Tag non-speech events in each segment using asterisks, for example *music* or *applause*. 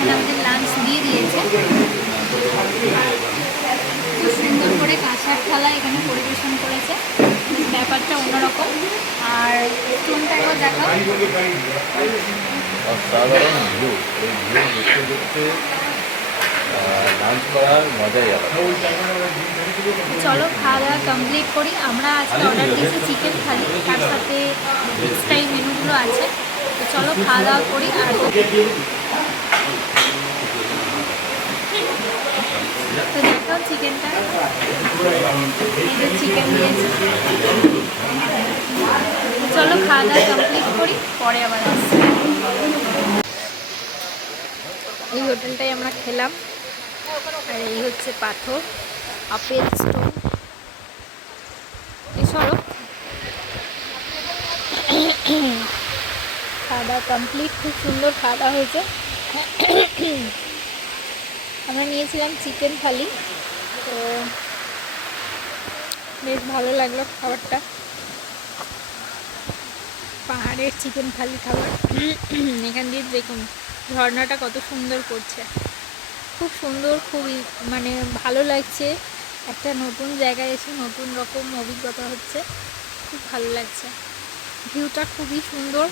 এখানে আমাদের লাঞ্চ দিয়ে দিয়েছে। খুব সুন্দর করে কাঁসার থালা এখানে পরিবেশন করেছে। ব্যাপারটা অন্যরকম। আর স্টোনটা একবার দেখাও। চলো খাওয়া দাওয়া কমপ্লিট করি। আমরা আজকে অর্ডার দিয়েছি চিকেন থালি তার সাথে এক্সট্রা মেনুগুলো আছে। তো চলো খাওয়া দাওয়া করি আর তো দেখাও চিকেনটা। চিকেন দিয়েছে। তো চলো খাওয়া দাওয়া কমপ্লিট করি, পরে আবার আসছি। এই হোটেলটাই আমরা খেলাম। আর এই হচ্ছে পাথর, আপেল স্টোন এই খাওয়া দাওয়া কমপ্লিট খুব সুন্দর খাওয়া দাওয়া হয়েছে। আমরা নিয়েছিলাম চিকেন থালি তো বেশ ভালো লাগল খাবারটা। পাহাড়ের চিকেন থালি খাবার। *clears throat* এখান দিয়ে দেখুন, ঝর্ণাটা কত সুন্দর করছে। খুব সুন্দর খুবই মানে ভালো লাগছে। একটা নতুন জায়গায় এসে নতুন রকম অভিজ্ঞতা হচ্ছে। খুব ভালো লাগছে। ভিউটা খুবই সুন্দর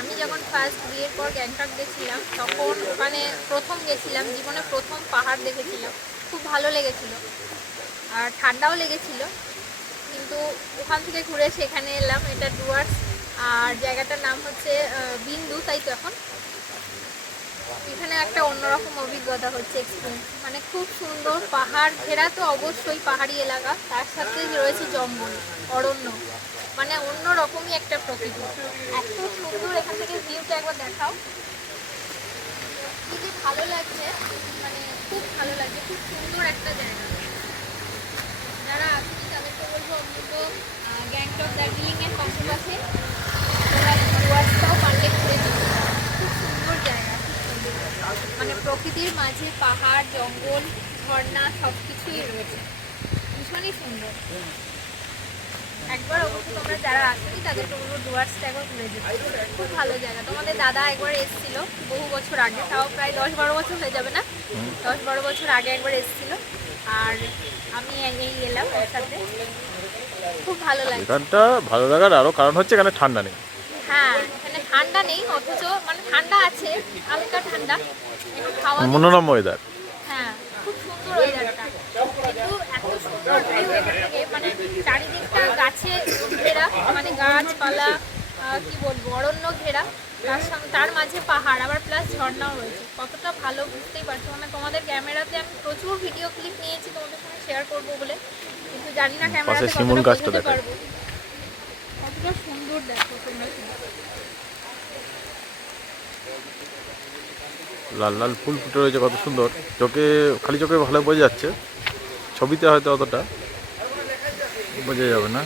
আমি যখন ফার্স্ট বিয়ের পর গ্যাংটক গেছিলাম, তখন ওখানে প্রথম গেছিলাম, জীবনে প্রথম পাহাড় দেখেছিলাম। খুব ভালো লেগেছিল। আর ঠান্ডাও লেগেছিল। কিন্তু ওখান থেকে ঘুরে এসে এখানে এলাম, এটা ডুয়ার্স। আর জায়গাটার নাম হচ্ছে বিন্দু, তাই তো এখন? এখানে একটা অন্যরকম অভিজ্ঞতা হচ্ছে এক্সপিরিয়েন্স মানে খুব সুন্দর পাহাড়, ঘেরা তো অবশ্যই পাহাড়ি এলাকা। তার সাথে রয়েছে জঙ্গল, অরণ্য। মানে অন্য রকমই একটা প্রকৃতি। এত সুন্দর এখান থেকে ভিউটা একবার দেখাও। যে ভালো লাগছে মানে খুব ভালো লাগছে, খুব সুন্দর একটা জায়গা। যারা আসেনি তাদেরকে বলব অন্তত গ্যাংটক দার্জিলিং এর পাশাপাশি খুব সুন্দর জায়গা মানে প্রকৃতির মাঝে পাহাড়, জঙ্গল, ঝর্ণা সব কিছুই রয়েছে। ভীষণই সুন্দর। একবার অবশ্য তোমরা যারা আসেনি তাদেরকে বলব ডুয়ার্সটা একবার ঘুরে যেতে। খুব ভালো জায়গা। তোমাদের দাদা একবার এসেছিল বহু বছর আগে তাও প্রায় দশ বারো বছর হয়ে যাবে না? দশ বারো বছর আগে একবার এসেছিল। আর আমি এই এলাম ওর সাথে খুব ভালো লাগে এখানটা ভালো লাগার আরও কারণ হচ্ছে এখানে ঠান্ডা নেই। হ্যাঁ এখানে ঠান্ডা নেই অথচ মানে ঠান্ডা আছে হালকা ঠান্ডা। মনোরম ওয়েদার হ্যাঁ খুব সুন্দর ওয়েদারটা কিন্তু এত সুন্দর view এখান থেকে। চারিদিকটা গাছে ঘেরা মানে গাছপালা কি বলব অরণ্য ঘেরা। তার সঙ্গে তার মাঝে পাহাড় আবার প্লাস ঝর্ণাও রয়েছে। কতটা ভালো বুঝতেই পারছ। মানে তোমাদের ক্যামেরাতে আমি প্রচুর ভিডিও ক্লিপ নিয়েছি তোমাদের সঙ্গে শেয়ার করব বলে। কিন্তু জানি না ক্যামেরাতে কতটা পারব। কতটা সুন্দর দেখো তোমরা। লাল লাল ফুল ফুটে রয়েছে কত সুন্দর। চোখে খালি চোখে ভালো বোঝা যাচ্ছে। ছবিতে হয়তো অতটা। বোঝা যাবে না।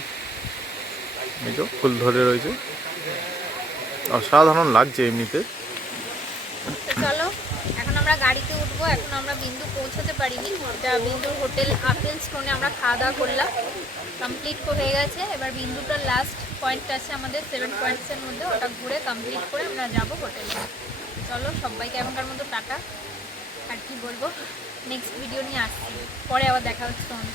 এই তো ফুল ধরে রয়েছে। অসাধারণ লাগছে এমনিতে। চলো, এখন আমরা গাড়িতে উঠবো, এখন আমরা বিন্দু পৌঁছাতে পারিনি। বিন্দুর হোটেল আপেল স্টোনে আমরা খাওয়া দাওয়া করলাম। কমপ্লিট হয়ে গেছে। এবার বিন্দুটার লাস্ট পয়েন্ট আছে আমাদের সেভেন পয়েন্টসের মধ্যে। ওটা ঘুরে কমপ্লিট করে আমরা যাব হোটেলে। চলো, সবাইকে এখনকার মতো টাটা। আর কি বলব? নেক্সট ভিডিও নিয়ে আসছি। পরে আবার দেখা হচ্ছে তোমাদের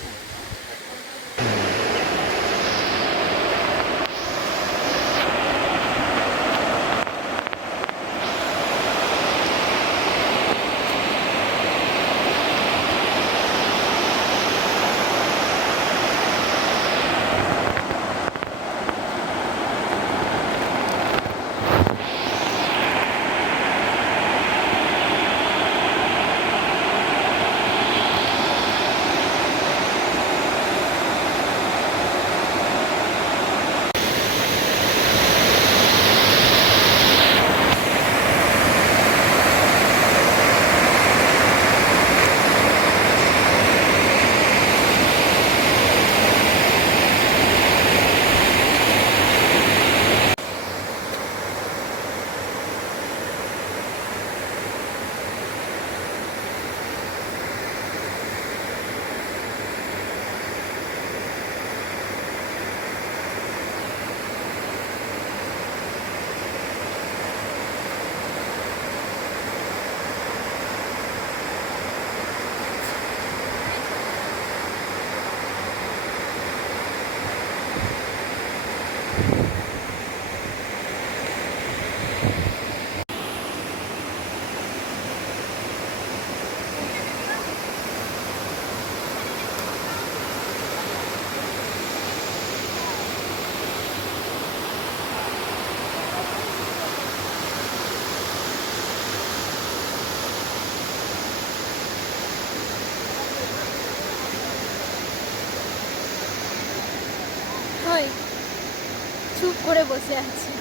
চুপ করে বসে আছি।